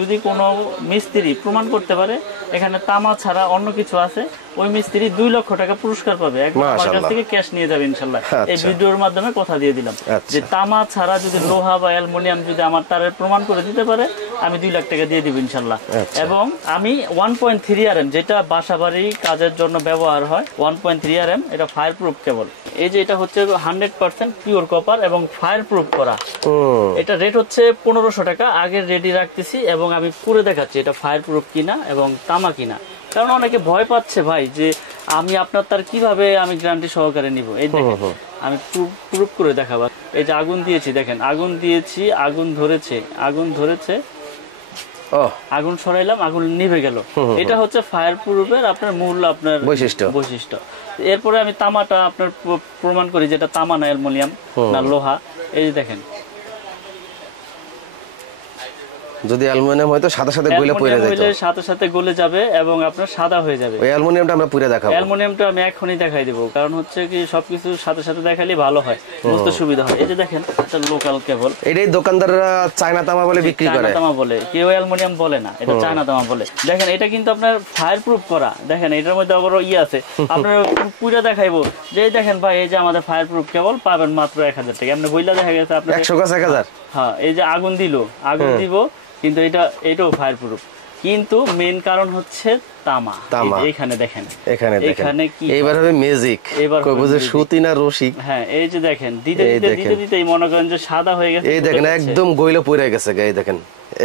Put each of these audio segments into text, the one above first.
যদি কোনো মিস্ত্রি প্রমাণ করতে পারে এখানে তামা ছাড়া অন্য কিছু আছে, ওই মিস্ত্রি 2 লক্ষ টাকা পুরস্কার পাবে, একদম আমার কাছ থেকে ক্যাশ নিয়ে যাবে ইনশাআল্লাহ। এই ভিডিওর মাধ্যমে কথা দিয়ে দিলাম যে তামা ছাড়া যদি লোহা বা অ্যালুমিনিয়াম যদি আমার তারের প্রমাণ করে দিতে পারে আমি 2 লাখ টাকা দিয়ে দিব ইনশাআল্লাহ। এবং আমি 1.3 RM যেটা বাসাবাড়ি কাজের জন্য ব্যবহার হয় 1.3 RM, এটা ফায়ার প্রুফ কেবল। এই যে এটা হচ্ছে 100% পিওর কপার এবং ফায়ার প্রুফ করা। এটা রেট হচ্ছে 1500 টাকা, আগে রেডি রাখতেছি এবং আমি পুরো দেখাচ্ছি এটা ফায়ার প্রুফ কিনা এবং তামা কিনা। কারণ অনেকে ভয় পাচ্ছে ভাই যে আমি আপনার তার কিভাবে আমি গ্যারান্টি সহকারে নিব। এই দেখেন আমি প্রুফ করে দেখাবো। এই যে আগুন দিয়েছি, দেখেন আগুন দিয়েছি, আগুন ধরেছে, আগুন সরাইলাম, আগুন নিভে গেল। এটা হচ্ছে ফায়ার প্রুফের আপনার মূল আপনার বৈশিষ্ট্য। এরপরে আমি তামাটা আপনার প্রমাণ করি যেটা তামা না অ্যালুমিনিয়াম না লোহা। এই যে দেখেন যদি অ্যালুমিনিয়াম হয় তো সাথে সাথে গলে পড়ে যায়, সাথে সাথে গলে যাবে এবং আপনার সাদা হয়ে যাবে। ওই অ্যালুমিনিয়ামটা আমরা পুরো দেখাবো। অ্যালুমিনিয়ামটা আমি এখনই দেখাই দেব, কারণ হচ্ছে কি সবকিছু সাথে সাথে দেখালে ভালো হয়, বুঝতে সুবিধা হয়। এই যে দেখেন এটা লোকাল কেবল, এটাই দোকানদাররা চায়না তামা বলে বিক্রি করে, চায়না তামা বলে, কেউ অ্যালুমিনিয়াম বলে না, এটা চায়না তামা বলে। দেখেন এটা কিন্তু আপনার ফায়ার প্রুফ করা, দেখেন এটার মধ্যে আবার আছে আপনার পুরো দেখাইবো যে দেখেন ভাই এই যে আমাদের ফায়ার প্রুফ কেবল পাবেন মাত্র 1000 টাকা। এমনি বইলা দেখা গেছে আপনার 100 গাছ 1000। হ্যাঁ এই যে আগুন দিব কিন্তু এটাও ফায়ার প্রুফ, কিন্তু মেইন কারণ হচ্ছে তামা। এখানে দেখেন, এখানে কি এইবার হবে ম্যাজিক, কই বুঝে সুতি না রশি। হ্যাঁ এই যে দেখেন দিতে মনে করেন যে সাদা হয়ে গেছে। এই দেখেন একদম গইলে পড়ে গেছে, এই দেখেন,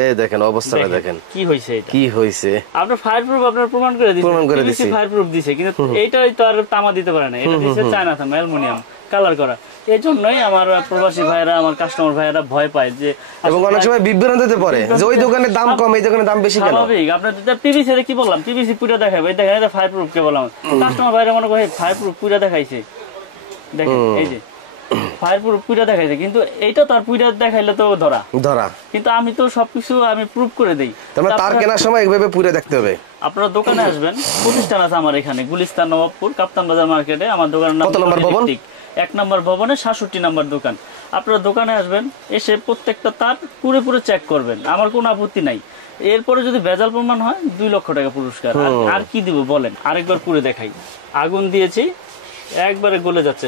এই দেখেন অবস্থাটা দেখেন কি হইছে, এটা কি হইছে। আপনার ফায়ার প্রুফ আপনার প্রমাণ করে দিয়েছে, ফায়ার প্রুফ দিয়েছে, কিন্তু এইটাই তো আর তামা দিতে পারে না, এটা দিয়েছে চায়না তামা অ্যালুমিনিয়াম কালার করা। এই জন্যই আমার প্রবাসী ভাইরা, আমার কাস্টমার ভাইরা ভয় পায় যে, এবং অনেক সময় বিভ্রান্তিতে পড়ে যে ওই দোকানে দাম কম এই দোকানে দাম বেশি কেন। স্বাভাবিক, আপনার পিভিসি কি বললাম, পিভিসি পুরো দেখাবো, এই দেখেন এটা ফায়ার প্রুফ কে বললাম, কাস্টমার ভাইরা মনে করে ফায়ার প্রুফ পুরো দেখাইছে, দেখেন এই যে ফায়ার প্রুফ পুরো দেখাইছে, কিন্তু এইটা তার পুরো দেখাইলে তো ধরা, কিন্তু আমি তো সবকিছু আমি প্রুফ করে দেই। তার কেনার সময় এইভাবে পুরো দেখতে হবে। আপনারা দোকানে আসবেন, প্রতিষ্ঠান আছে আমার এখানে গুলিস্তান নবাবপুর কাপ্তান বাজার মার্কেটে, আমার দোকানের নাম 1 নম্বর ভবনে 67 নম্বর দোকান। আপনারা দোকানে আসবেন, এসে প্রত্যেকটা তার পুরো চেক করবেন, আমার কোনো আপত্তি নাই। এরপরে যদি ভেজাল প্রমাণ হয় 2 লক্ষ টাকা পুরস্কার। আর কি দিব বলেন, আরেকবার পুরো দেখাই। আগুন দিয়েছি, একবারে গলে যাচ্ছে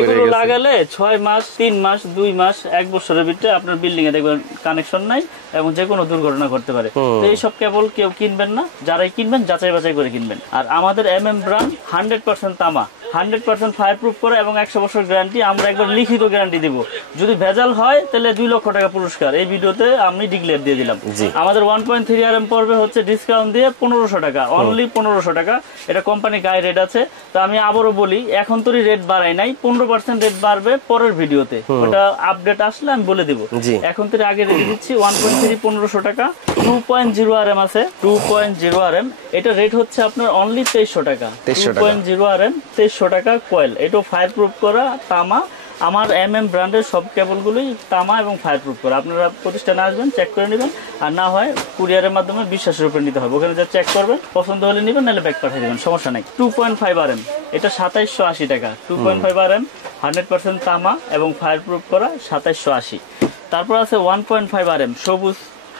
এগুলো লাগালে 6 মাস 3 মাস 2 মাস 1 বছরের ভিতরে আপনার বিল্ডিং এ দেখবেন কানেকশন নাই এবং যে কোনো দুর্ঘটনা করতে পারে। তো এইসব কেবল কেউ কিনবেন না, যারাই কিনবেন যাচাই বাছাই করে কিনবেন। আর আমাদের ব্র্যান্ড 100% তামা, 100% ফায়ার প্রুফ করে এবং 100 বছর গ্যারান্টি। আমরা একবার লিখিত গ্যারান্টি দিব, যদি ভেজাল হয় তাহলে 2 লক্ষ টাকা পুরস্কার। এই ভিডিওতে আমি ডিক্লেয়ার দিয়ে দিলাম। আমাদের 1.3 RM পড়বে হচ্ছে ডিসকাউন্ট দিয়ে 1500 টাকা, অনলি 1500 টাকা। এটা কোম্পানি গায়ে রেট আছে। তো আমি আবারও বলি, এখন তো রেট বাড়াই নাই, 15% রেট বাড়বে পরের ভিডিওতে, ওটা আপডেট আসলে আমি বলে দিব। এখন তো আগে রেট দিচ্ছি 1.3 1500 টাকা। 2.0 RM আছে, 2.0 RM, এটা রেট হচ্ছে আপনার অনলি 2300 টাকা। 2.0 RM 2300 টাকা কয়েল। এটা ফায়ার প্রুফ করা তামা। আমার ব্র্যান্ডের সব কেবলগুলোই তামা এবং ফায়ার প্রুফ করা। আপনারা প্রতিষ্ঠানে আসবেন, চেক করে নেবেন, আর না হয় কুরিয়ারের মাধ্যমে বিশ্বাসের উপরে নিতে হবে। ওখানে যা চেক করবেন, পছন্দ হলে নেবেন, নাহলে ব্যাক পাঠিয়ে দেবেন, সমস্যা নাই। 2.5 RM, এটা 2780 টাকা। 2.5 RM 100% তামা এবং ফায়ার প্রুফ করা 2780। তারপর আছে 1.5 RM সবুজ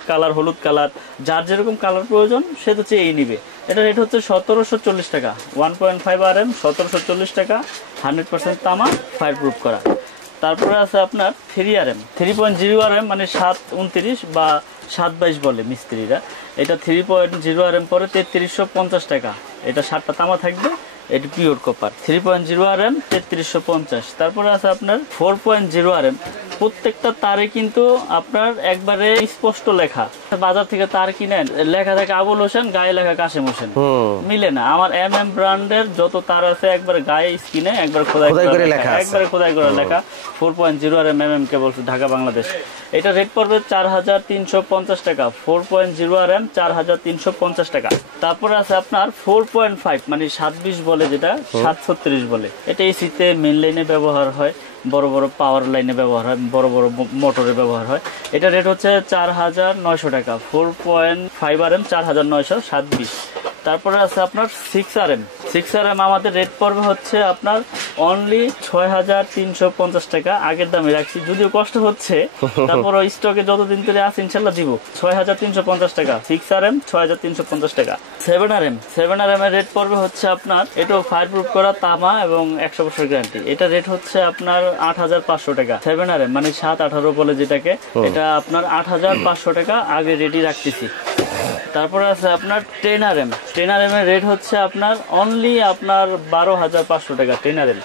কালার, হলুদ কালার, যার যেরকম কালার প্রয়োজন সে তো চেয়েই নিবে। এটা রেট হচ্ছে 1740 টাকা। 1.5 RM 1740 টাকা, 100% তামা, ফায়ার প্রুফ করা। তারপরে আছে আপনার 3 RM, 3.0 RM মানে 729 বা 722 বলে মিস্ত্রিরা। এটা 3.0 RM পরে 3350 টাকা। এটা 7টা তামা থাকবে, এটি পিওর কপার। 3.0 RM 3350। তারপরে আছে আপনার 4.0 RM, প্রত্যেকটা তারে কিন্তু আপনার একবারে স্পষ্ট লেখা। বাজার থেকে তার কিনেন, লেখা থাকে আবুল হোসেন, গায়ে লেখা কাশেম হোসেন, মিলে না। আমার ব্র্যান্ডের যত তার আছে একবার গায়ে স্কিনে একবার খোদাই করে লেখা, একবারে খোদাই করে লেখা। 4.0 RM কেবল ঢাকা বাংলাদেশ। এটা রেট পড়বে 4350 টাকা। 4.0 RM 4350 টাকা। তারপরে আছে আপনার 4.5 মানে 720 বলে, যেটা 736 বলে। এটা এসিতে মেইন লাইনে ব্যবহার হয়, বড় বড় পাওয়ার লাইনে ব্যবহার হয়, বড় বড় মোটরে ব্যবহার হয়। এটা রেট হচ্ছে 4900 টাকা। 4.5 RM 4927। তারপরে আছে আপনার 6 RM। 6 RM আমাদের রেট পড়বে হচ্ছে আপনার অনলি 6,350 টাকা আগের দামে রাখছি, যদিও কষ্ট হচ্ছে, তারপর স্টকে যতদিন ধরে আছে ইনশাল্লাহ দিব। 6,350 টাকা 6RM, 6,350 টাকা। 7RM এর রেট পড়বে হচ্ছে আপনার, এটাও ফায়ার প্রুফ করা তামা এবং 100 বছর গ্যারান্টি। এটা রেট হচ্ছে আপনার 8,500 টাকা। 7RM মানে 7-18 বলে যেটাকে, এটা আপনার 8,500 টাকা আগে রেডি রাখতেছি। তারপরে আছে আপনার 10RM এর রেট হচ্ছে আপনার অনলি আপনার 12,500 টাকা। 10RM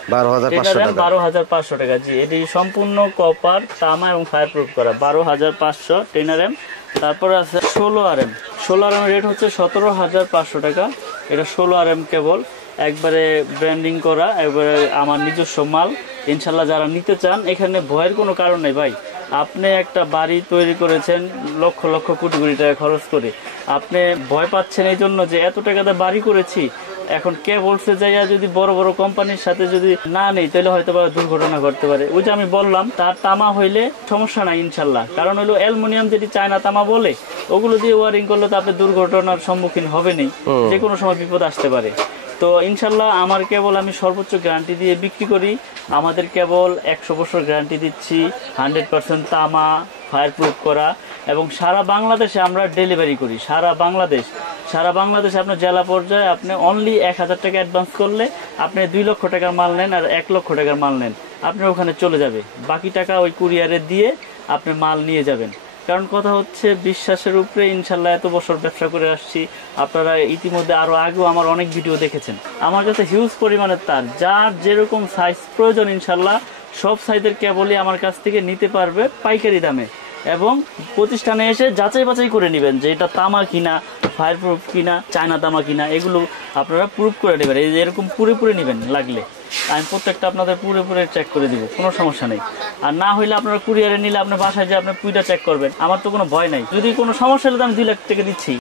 12,500 টাকা। জি, এটি সম্পূর্ণ কপার, তামা এবং ফায়ার প্রুফ করা। 12,500 10RM। তারপরে আছে 16RM এর রেট হচ্ছে 17,500 টাকা। এটা 16RM কেবল, একবারে ব্র্যান্ডিং করা, একবারে আমার নিজস্ব মাল। ইনশাল্লাহ যারা নিতে চান, এখানে ভয়ের কোনো কারণ নেই ভাই। আপনি একটা বাড়ি তৈরি করেছেন লক্ষ লক্ষ কোটি কোটি টাকা খরচ করে, আপনি ভয় পাচ্ছেন এই জন্য যে এত টাকাতে বাড়ি করেছি, এখন কে বলছে যাইয়া যদি বড় বড় কোম্পানির সাথে যদি না নেই, তাহলে হয়তো বা দুর্ঘটনা ঘটতে পারে। ওই যে আমি বললাম, তার তামা হইলে সমস্যা নাই ইনশাল্লাহ, কারণ হলো অ্যালুমিনিয়াম যেটি চায়না তামা বলে, ওগুলো দিয়ে ওয়ারিং করলে তো আপনি দুর্ঘটনার সম্মুখীন হবেনই, যে কোনো সময় বিপদ আসতে পারে। তো ইনশাল্লাহ আমার কেবল আমি সর্বোচ্চ গ্যারান্টি দিয়ে বিক্রি করি। আমাদের কেবল 100 বছর গ্যারান্টি দিচ্ছি, 100% তামা, ফায়ার প্রুফ করা, এবং সারা বাংলাদেশে আমরা ডেলিভারি করি। সারা বাংলাদেশে আপনার জেলা পর্যায়ে আপনি অনলি 1,000 টাকা অ্যাডভান্স করলে আপনি 2 লক্ষ টাকার মাল নেন আর 1 লক্ষ টাকার মাল নেন, আপনার ওখানে চলে যাবে। বাকি টাকা ওই কুরিয়ারে দিয়ে আপনি মাল নিয়ে যাবেন। কারণ কথা হচ্ছে বিশ্বাসের উপরে ইনশাল্লাহ এত বছর ব্যবসা করে আসছি। আপনারা ইতিমধ্যে আরো আগেও আমার অনেক ভিডিও দেখেছেন। আমার কাছে হিউজ পরিমাণের তার, যার যেরকম সাইজ প্রয়োজন ইনশাল্লাহ সব সাইজের কেবলই আমার কাছ থেকে নিতে পারবে পাইকারি দামে। এবং প্রতিষ্ঠানে এসে যাচাই বাছাই করে নেবেন যে এটা তামা কিনা, ফায়ার প্রুফ কিনা, চায়না তামা কিনা, এগুলো আপনারা প্রুফ করে নেবেন। এই যে এরকম পুরোপুরি নেবেন, লাগলে আমি প্রত্যেকটা আপনাদের পুরোপুরি চেক করে দিব, কোনো সমস্যা নেই। আর না হইলে আপনারা কুরিয়ারে নিলে আপনার বাসায় যে আপনি পুইটা চেক করবেন, আমার তো কোনো ভয় নাই। যদি কোনো সমস্যা হলে তো আমি 2 লাখ টাকা দিচ্ছি।